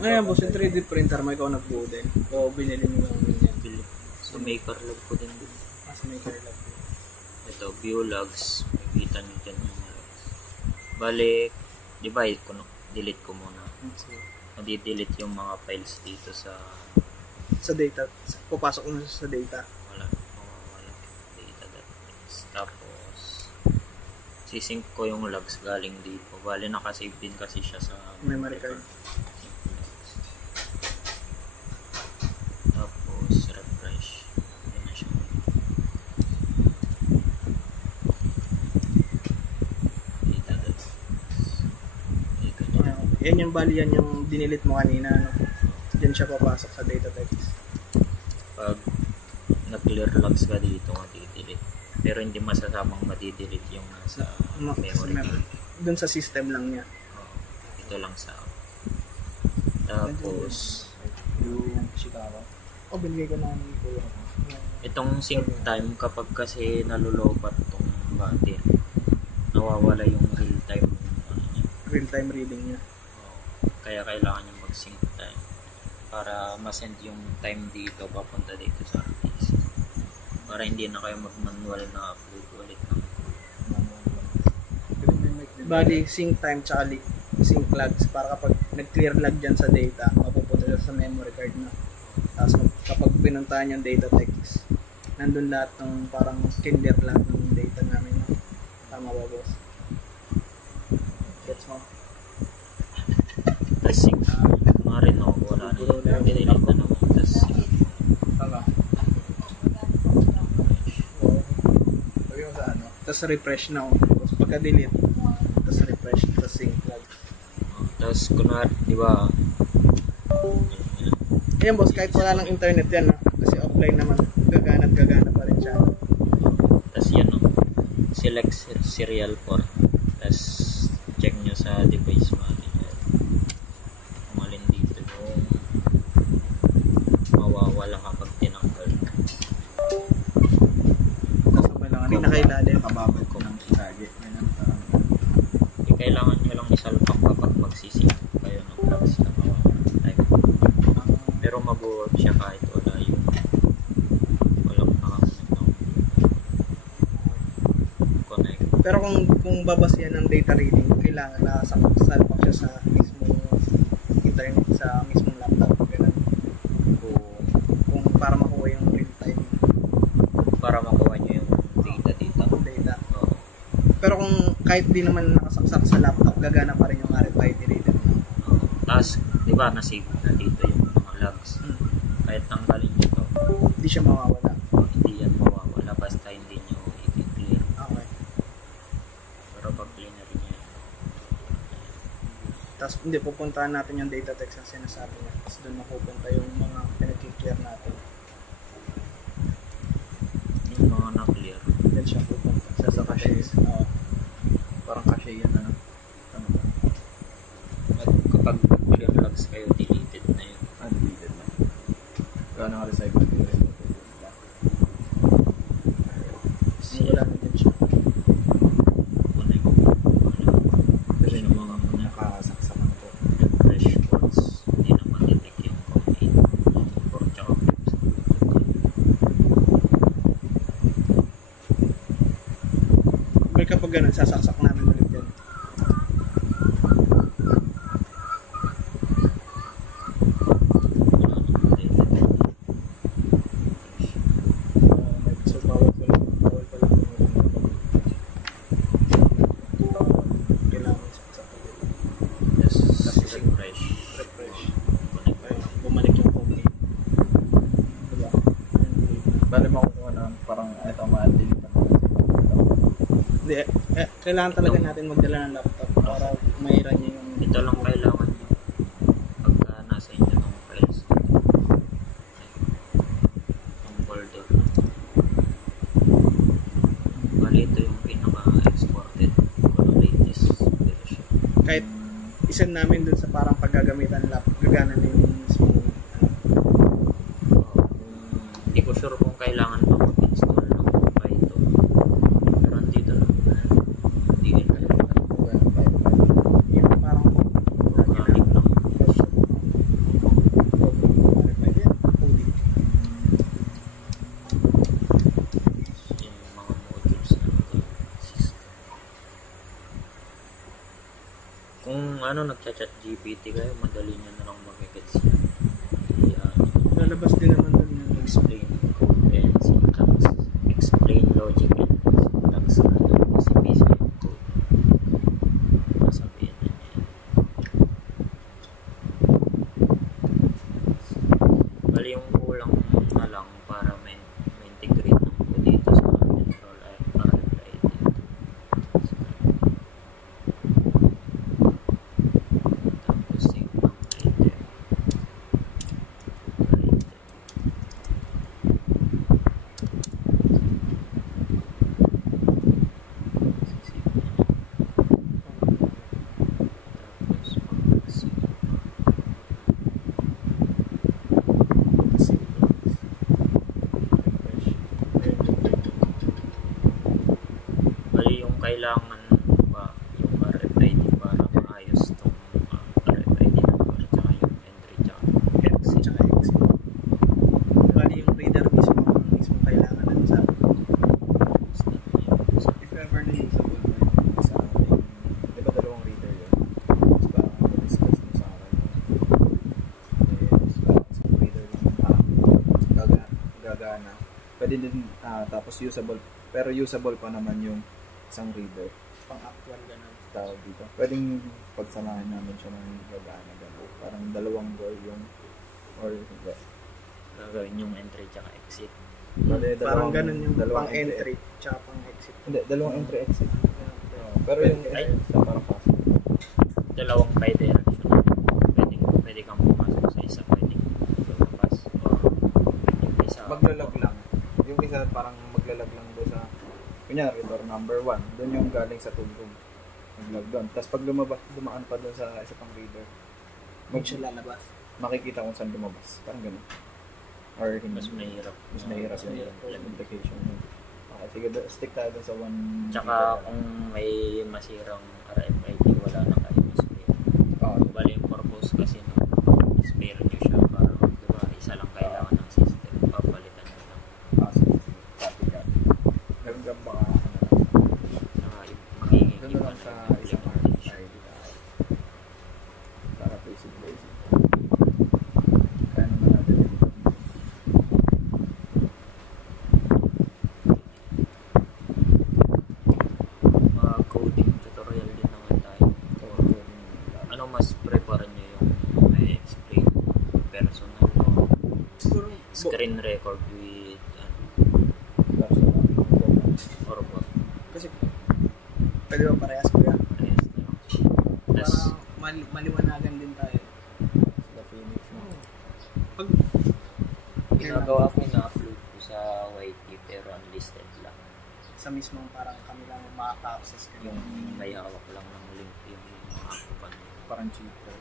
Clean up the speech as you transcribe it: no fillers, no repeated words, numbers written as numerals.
Ayan boss, yung 3D printer mo ikaw nagbuo din. O binili mo lang yan? Bili. So Maker Lab ko din. As Maker Lab. Ito, Biologs. Makikita nyo dyan yung logs. Balik, di ba, delete ko muna. Madi-delete yung mga files dito sa data. Pupasok mo sa data. Wala. Data.txt. Tapos, sisync ko yung logs galing dito. Bali, nakasave din kasi siya sa memory card. Tapos, refresh. Yan na siya. Yan yung bali yan yung dinilit mo kanina, no? Yan siya papasok sa data text. Pag nag-clear logs ka dito, madi-delete. Pero hindi masasamang madi-delete yung nasa memory card. Doon sa system lang niya. Ito lang sa tapos binigay ko na itong sync time kapag kasi nalulobat itong battery, nawawala yung real time reading niya. Kaya kailangan yung mag-sync time para ma-send yung time dito papunta dito sa RTC para hindi na kayo mag-manual na upload ulit ng bali sync time tsaka sync logs para kapag nag-clear log dyan sa data mapupunta sa memory card na. Tapos kapag pinuntahan yung data text nandun lahat ng parang kinder lahat ng data namin. Tama ba boss? Gets mo? sync mga rin wala na delete na naman tapos refresh na tapos pagka delete tapos refresh tapos sync log tapos kunwari diba ayan boss kahit wala lang internet yan kasi offline naman gagana pa rin siya tapos yan select serial port tapos check nyo sa device manager kung alin dito yung mawawala kapag tinanggal kasabay lang pinakailalim nakababad ko ng ilagi kailangan nyo lang isalpak kapag magsisync kayo ng logs na type pero mag-work siya kahit wala yung walang connect pero kung babasihan ng data reading kailangan na salpak siya sa mismo internet sa mismong laptop ganun kung para makuha yung real time para makuha nyo yung data dito pero kung kahit di naman nakasaksak sa laptop gagana pa rin yung RFID reader tapos diba na-save na dito yung mga logs kahit tanggalin nyo to hindi siya mawawala hindi yan mawawala basta hindi nyo i-clear okay pero pag clear na rin yan tapos hindi pupuntahan natin yung data text ang sinasabi niya tapos doon mapupunta yung mga pinag-clear natin yung mga na-clear then siya pupunta sa cache parang cache yan at kapag clear logs kayo deleted na yun deleted na kaya naka-recycle ko rin wala na din siya kasi yung mga nakasaksakan ko fresh ports hindi na matitake yung commit port tsaka pero kapag ganun sasaksak namin ulit yan bumalik yung commit diba? bali makukuha na parang ito ma-delete Hindi, kailangan talaga natin magdala ng laptop para mahiran niya yung ito lang kailangan nyo pagka nasa inyo ng files yung folder bali ito yung pinaka-exported ko ng latest version kahit isend namin dun sa parang paggagamitan laptop gagana na yung mismo hindi ko sure kung kailangan pa mag-install ng Python pero andito lang hindi yung parang organic lang nagchat-chat GPT kayo, madali nyo na lang mag-gets yan. Lalabas din naman dun yung Explain code and syntax. Explain logic and syntax. Si PC yung code. Masabihin na niya yan. Bali yung kulang na lang para ma-integrate ng code dito sa control RFID. Tapos sync ng item. Bali yung kailangan ba yung RFID para maayos tong RFID number tsaka yung entry tsaka exit. tsaka exit. Bali yung reader mismo kailangan nun sa if ever na usable ba yun Sa ating, di ba dalawang reader yun? Tapos parang na-discuss mo sa akin. Isang reader lang gagana. Pwede din, tapos usable. Pero usable pa naman yung isang reader. pang actual ganun. Tawag dito. Pwedeng pagsamahan namin siya ng gagana. Parang dalawang volume or hindi. Gagawin yung entry tsaka exit. Bale, Parang ganun yung dalawang pang entry tsaka pang exit. Hindi, dalawang entry exit. Pero yung Ay. sa parang pasok. Dalawang bi-directional. Pwede kang pumasok sa isa, pwedeng lumabas. Or yung isa. Maglalag lang. Yung isa parang maglalag lang doon sa kunyari, door number 1. Doon yung galing sa toolroom. Maglag doon. Tapos pag dumaan pa doon sa isa pang reader, Mag siya lalabas. makikita kung saan lumabas. Parang gano'n. Or hindi. Mas mahirap. Mas mahirap yung implementation. Okay, sige, stick tayo doon sa 1. Tsaka kung may masirang RFID, wala na kayong spare. Bali yung purpose kasi no, spare nyo siya para diba, isa lang kailangan ng system, papalitan nyo lang. Sige. Copy ka. Meron kang baka Magiging gano'n iba lang sa na isang implementation. RFID. Para basic. Kaya naman natin yun. Mga coding tutorial din naman tayo. Ano mas prefer nyo yung may explain personal o Siguro, screen record with or what? kasi pwede ba parehas ko yan? Rest na lang. Tas, Para maliwanagan din tayo. Sila Phoenix na. Pag ginagawa ko na-upload ko sa YT pero unlisted lang. sa mismong parang kami lang makaka-access Yung may hawak lang ng link yung mga kupan. Parang cheaper.